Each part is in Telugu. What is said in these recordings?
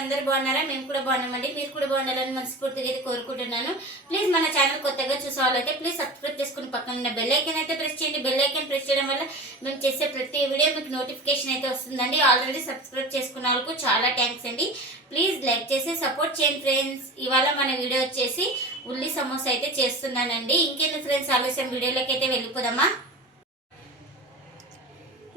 అందరూ బాగున్నారా? మేము కూడా బాగున్నామండి. మీరు కూడా బాగుండాలని మనస్ఫూర్తిగా అయితే కోరుకుంటున్నాను. ప్లీజ్ మన ఛానల్ కొత్తగా చూసే వాళ్ళైతే ప్లీజ్ సబ్స్క్రైబ్ చేసుకుని పక్కన ఉన్న బెల్ ఐకన్ అయితే ప్రెస్ చేయండి. బెల్ ఐకన్ ప్రెస్ చేయడం వల్ల మేము చేసే ప్రతి వీడియో మీకు నోటిఫికేషన్ అయితే వస్తుందండి. ఆల్రెడీ సబ్స్క్రైబ్ చేసుకున్న వాళ్ళకు చాలా థ్యాంక్స్ అండి. ప్లీజ్ లైక్ చేసి సపోర్ట్ చేయండి ఫ్రెండ్స్ ఇవాళ మన వీడియో వచ్చేసి ఉల్లి సమోసా అయితే చేస్తున్నానండి. ఇంకెందుకు ఫ్రెండ్స్ ఆలస్యం. వీడియోలోకి అయితే వెళ్ళిపోదామా?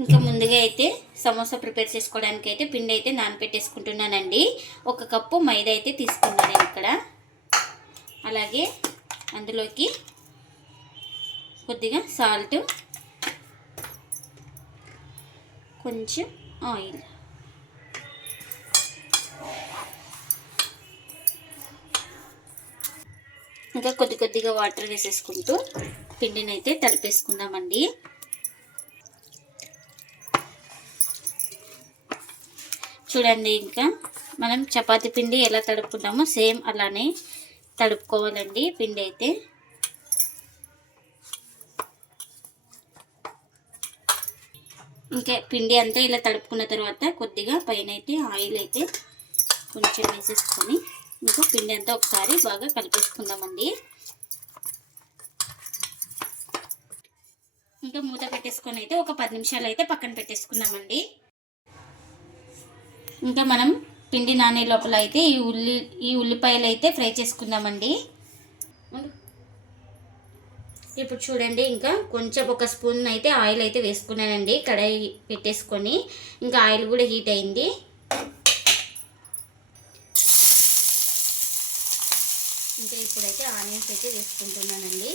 ఇంకా ముందుగా అయితే సమోసా ప్రిపేర్ చేసుకోవడానికి అయితే పిండి అయితే నానపెట్టేసుకుంటున్నానండి. ఒక కప్పు మైదా అయితే తీసుకున్నాను ఇక్కడ. అలాగే అందులోకి కొద్దిగా సాల్ట్ కొంచెం ఆయిల్. ఇంకా కొద్ది కొద్దిగా వాటర్ వేసేసుకుంటూ పిండిని అయితే తడిపేసుకుందామండి. చూడండి ఇంకా మనం చపాతి పిండి ఎలా తడుపుకుంటామో సేమ్ అలానే తడుపుకోవాలండి పిండి అయితే. ఇంకా పిండి అంతా ఇలా తడుపుకున్న తర్వాత కొద్దిగా పైన అయితే ఆయిల్ అయితే కొంచెం వేసేసుకొని ఇంకా పిండి అంతా ఒకసారి బాగా కలిపేసుకుందామండి. ఇంకా మూత పెట్టేసుకొని అయితే ఒక పది నిమిషాలు అయితే పక్కన పెట్టేసుకుందామండి. ఇంకా మనం పిండి నానే లోపల అయితే ఈ ఉల్లి ఈ ఉల్లిపాయలు అయితే ఫ్రై చేసుకుందామండి. ఇప్పుడు చూడండి ఇంకా కొంచెం ఒక స్పూన్ అయితే ఆయిల్ అయితే వేసుకున్నానండి కడాయి పెట్టేసుకొని. ఇంకా ఆయిల్ కూడా హీట్ అయింది. ఇంకా ఇప్పుడైతే ఆనియన్స్ అయితే వేసుకుంటున్నానండి.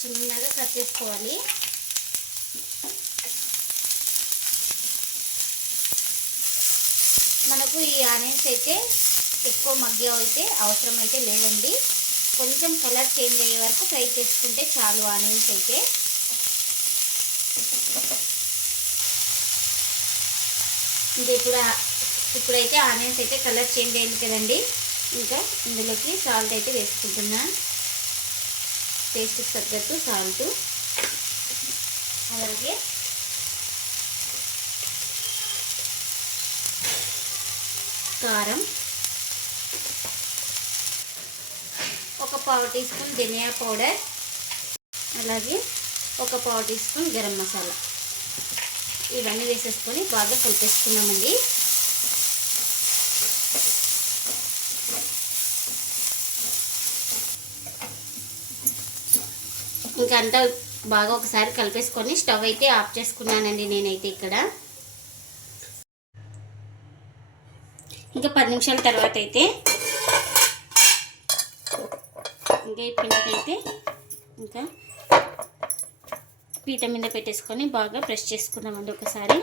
చిన్నగా కట్ చేసుకోవాలి. మనకు ఈ ఆనియన్స్ అయితే ఎక్కువ మగ్గ అయితే అవసరం అయితే లేదండి. కొంచెం కలర్ చేంజ్ అయ్యే వరకు ఫ్రై చేసుకుంటే చాలు ఆనియన్స్ అయితే. ఇంకా ఇప్పుడు ఇప్పుడైతే ఆనియన్స్ అయితే కలర్ చేంజ్ అయింది కదండి. ఇంకా ఇందులోకి సాల్ట్ అయితే వేసుకుంటున్నా. టేస్ట్కి తగ్గట్టు సాల్ట్. అలాగే కారం. ఒక పావు టీ స్పూన్ ధనియా పౌడర్. అలాగే ఒక పావు టీ స్పూన్ గరం మసాలా. ఇవన్నీ వేసేసుకొని బాగా కలిపేసుకున్నామండి. ఇంకంతా అంతా బాగా ఒకసారి కలిపేసుకొని స్టవ్ అయితే ఆఫ్ చేసుకున్నానండి నేనైతే ఇక్కడ. ఇంకా పది నిమిషాల తర్వాత అయితే ఇంకా ఈ పిండికైతే ఇంకా పీట మీద పెట్టేసుకొని బాగా బ్రష్ చేసుకున్నామండి ఒకసారి.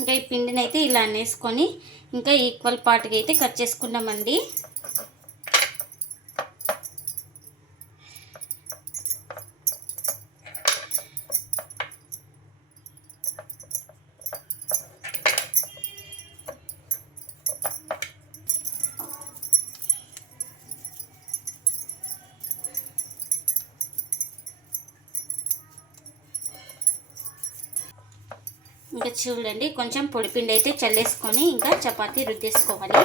ఇంకా ఈ పిండిని అయితే ఇలా అనేసుకొని ఇంకా ఈక్వల్ పార్ట్గా అయితే కట్ చేసుకున్నామండి. ఇంకా చూడండి కొంచెం పొడిపిండి అయితే చల్లేసుకొని ఇంకా చపాతీ రుద్దేసుకోవాలి.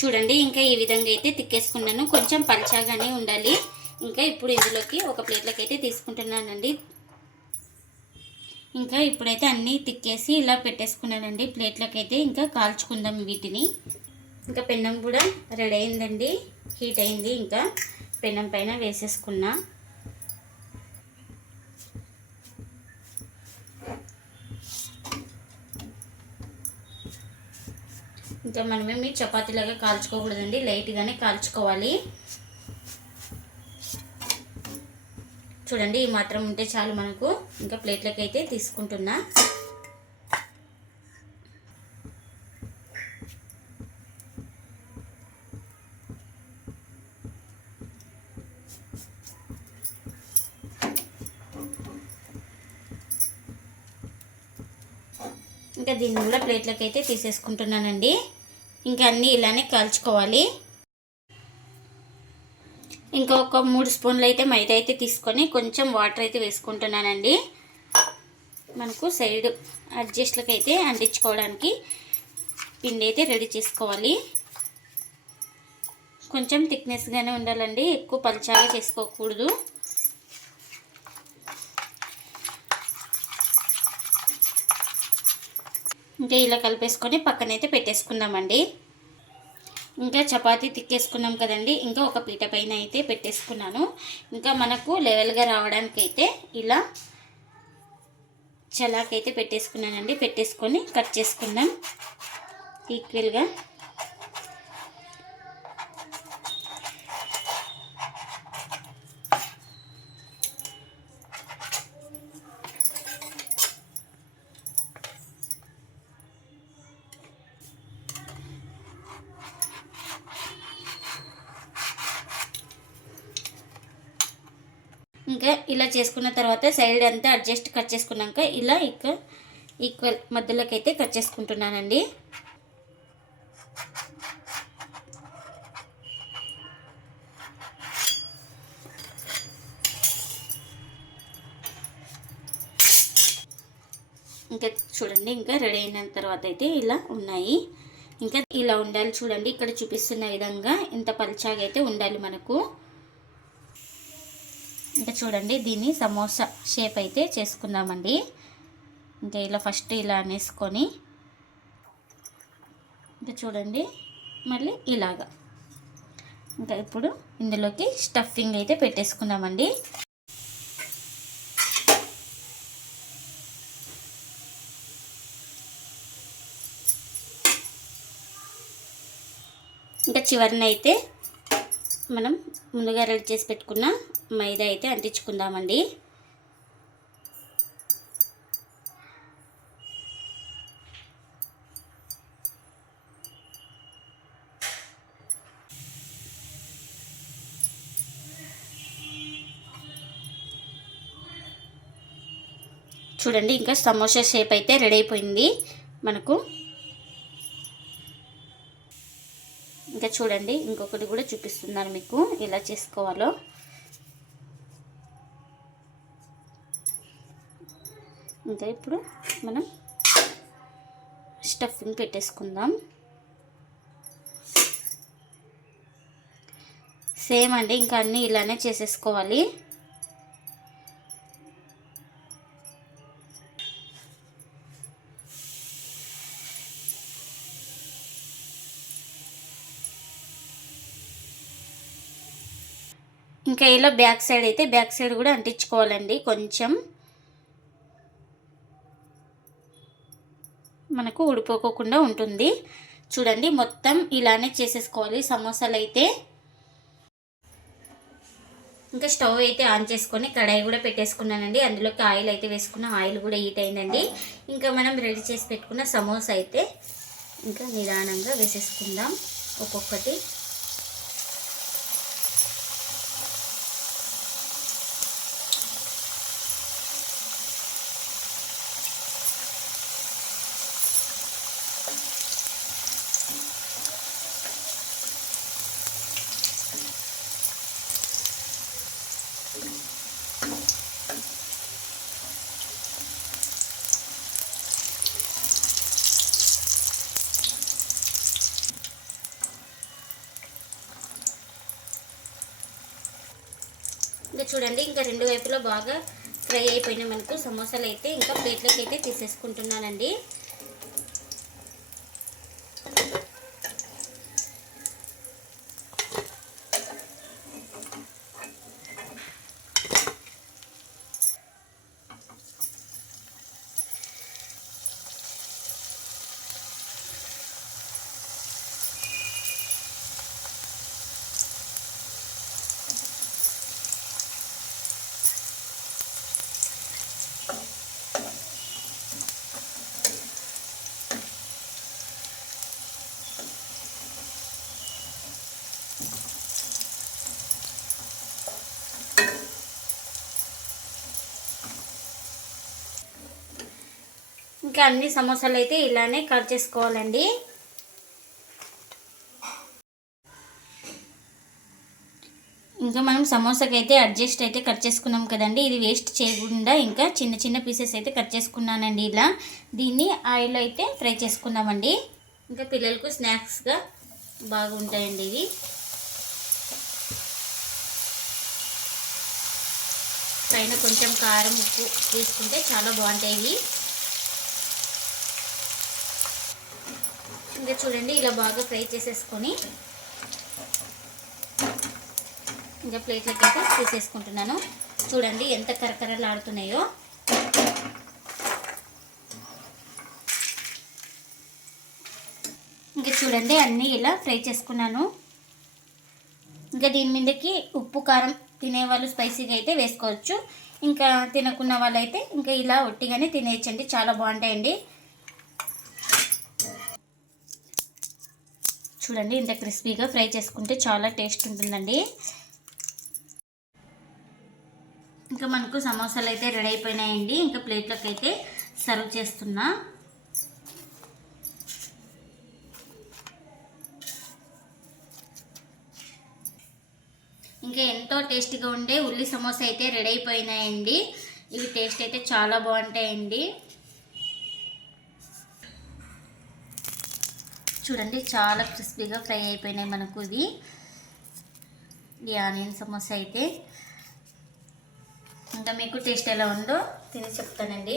చూడండి ఇంకా ఈ విధంగా అయితే తిక్కేసుకున్నాను. కొంచెం పలచాగానే ఉండాలి. ఇంకా ఇప్పుడు ఇందులోకి ఒక ప్లేట్లోకి అయితే తీసుకుంటున్నానండి. ఇంకా ఇప్పుడైతే అన్నీ తిక్కేసి ఇలా పెట్టేసుకున్నానండి ప్లేట్లోకి అయితే ఇంకా కాల్చుకుందాం వీటిని. ఇంకా పెన్నం కూడా రెడీ అయిందండి. హీట్ అయింది ఇంకా పెన్నం పైన వేసేసుకున్నా. ఇంకా మనమేమి చపాతీలాగా కాల్చుకోకూడదండి. లైట్గానే కాల్చుకోవాలి. చూడండి ఈ మాత్రం ఉంటే చాలు మనకు. ఇంకా ప్లేట్లకైతే అయితే తీసుకుంటున్నా. ఇంకా దీన్ని కూడా ప్లేట్లోకి అయితే తీసేసుకుంటున్నానండి. ఇంకా అన్నీ ఇలానే కాల్చుకోవాలి. ఇంకా ఒక మూడు స్పూన్లు అయితే మైదా అయితే తీసుకొని కొంచెం వాటర్ అయితే వేసుకుంటున్నానండి. మనకు సైడ్ అడ్జస్ట్లకి అయితే అంటించుకోవడానికి పిండి అయితే రెడీ చేసుకోవాలి. కొంచెం థిక్నెస్గానే ఉండాలండి. ఎక్కువ పలుచాగా చేసుకోకూడదు. ఇంకా ఇలా కలిపేసుకొని పక్కనైతే పెట్టేసుకుందామండి. ఇంకా చపాతీ తిక్కేసుకున్నాం కదండి. ఇంకా ఒక పీట పైన అయితే పెట్టేసుకున్నాను. ఇంకా మనకు లెవెల్గా రావడానికైతే ఇలా చలాకైతే పెట్టేసుకున్నానండి. పెట్టేసుకొని కట్ చేసుకుందాం. ఈక్వల్గా ఇంకా ఇలా చేసుకున్న తర్వాత సైడ్ అంతా అడ్జస్ట్ కట్ చేసుకున్నాక ఇలా ఇక్కడ ఈక్వల్ మధ్యలోకి అయితే కట్ చేసుకుంటున్నానండి. ఇంకా చూడండి ఇంకా రెడీ అయిన తర్వాత అయితే ఇలా ఉన్నాయి. ఇంకా ఇలా ఉండాలి చూడండి ఇక్కడ చూపిస్తున్న విధంగా ఇంత పల్చాగా అయితే ఉండాలి మనకు. ఇంకా చూడండి దీన్ని సమోసా షేప్ అయితే చేసుకుందామండి. ఇంకా ఇలా ఫస్ట్ ఇలా అనేసుకొని ఇంకా చూడండి మళ్ళీ ఇలాగా. ఇంకా ఇప్పుడు ఇందులోకి స్టఫింగ్ అయితే పెట్టేసుకుందామండి. ఇంకా చివరినైతే మనం ముందుగా రెడీ చేసి పెట్టుకున్న మైదా అయితే అంటించుకుందామండి. చూడండి ఇంకా సమోసా షేప్ అయితే రెడీ అయిపోయింది మనకు. ఇంకా చూడండి ఇంకొకటి కూడా చూపిస్తున్నాను మీకు ఎలా చేసుకోవాలో. ఇంకా ఇప్పుడు మనం స్టఫింగ్ పెట్టేసుకుందాం. సేమ్ అండి ఇంకా అన్నీ ఇలానే చేసేసుకోవాలి. ఇంకా ఇలా బ్యాక్ సైడ్ అయితే బ్యాక్ సైడ్ కూడా అంటించుకోవాలండి కొంచెం. మనకు ఉడిపోకోకుండా ఉంటుంది. చూడండి మొత్తం ఇలానే చేసేసుకోవాలి. సమోసాలు అయితే ఇంకా స్టవ్ అయితే ఆన్ చేసుకొని కడాయి కూడా పెట్టేసుకున్నానండి. అందులోకి ఆయిల్ అయితే వేసుకున్న ఆయిల్ కూడా హీట్ అయిందండి. ఇంకా మనం రెడీ చేసి పెట్టుకున్న సమోసా అయితే ఇంకా నిదానంగా వేసేసుకుందాం. ఒక్కొక్కటి చూడండి ఇంకా రెండు వైపులా బాగా ఫ్రై అయిపోయిన మనకు. సమోసాలు అయితే ఇంకా ప్లేట్లోకి అయితే తీసేసుకుంటున్నానండి. ఇంకా అన్ని సమోసాలు అయితే ఇలానే కట్ చేసుకోవాలండి. ఇంకా మనం సమోసాకి అయితే అడ్జస్ట్ అయితే కట్ చేసుకున్నాం కదండి. ఇది వేస్ట్ చేయకుండా ఇంకా చిన్న చిన్న పీసెస్ అయితే కట్ చేసుకున్నానండి ఇలా. దీన్ని ఆయిల్ అయితే ఫ్రై చేసుకుందామండి. ఇంకా పిల్లలకు స్నాక్స్గా బాగుంటాయండి ఇవి. పైన కొంచెం కారం ఉప్పు వేసుకుంటే చాలా బాగుంటాయి ఇంకా చూడండి ఇలా బాగా ఫ్రై చేసేసుకొని ఇంకా ప్లేట్లకి అయితే తీసేసుకుంటున్నాను. చూడండి ఎంత కరకరలాడుతున్నాయో. ఇంకా చూడండి అన్నీ ఇలా ఫ్రై చేసుకున్నాను. ఇంకా దీని మీదకి ఉప్పు కారం తినేవాళ్ళు స్పైసీగా అయితే వేసుకోవచ్చు. ఇంకా తినకున్న వాళ్ళైతే ఇంకా ఇలా ఒట్టిగానే తినేయచ్చండి చాలా బాగుంటాయండి. చూడండి ఇంత క్రిస్పీగా ఫ్రై చేసుకుంటే చాలా టేస్ట్ ఉంటుందండి. ఇంకా మనకు సమోసాలు అయితే రెడీ అయిపోయినాయండి. ఇంకా ప్లేట్లోకి అయితే సర్వ్ చేస్తున్నా. ఇంకా ఎంతో టేస్టీగా ఉండే ఉల్లి సమోసా అయితే రెడీ అయిపోయినాయండి. ఇవి టేస్ట్ అయితే చాలా బాగుంటాయండి. చూడండి చాలా క్రిస్పీగా ఫ్రై అయిపోయినాయి మనకు ఇది ఈ ఆనియన్ సమోసా అయితే. ఇంకా మీకు టేస్ట్ ఎలా ఉందో తిని చెప్తానండి.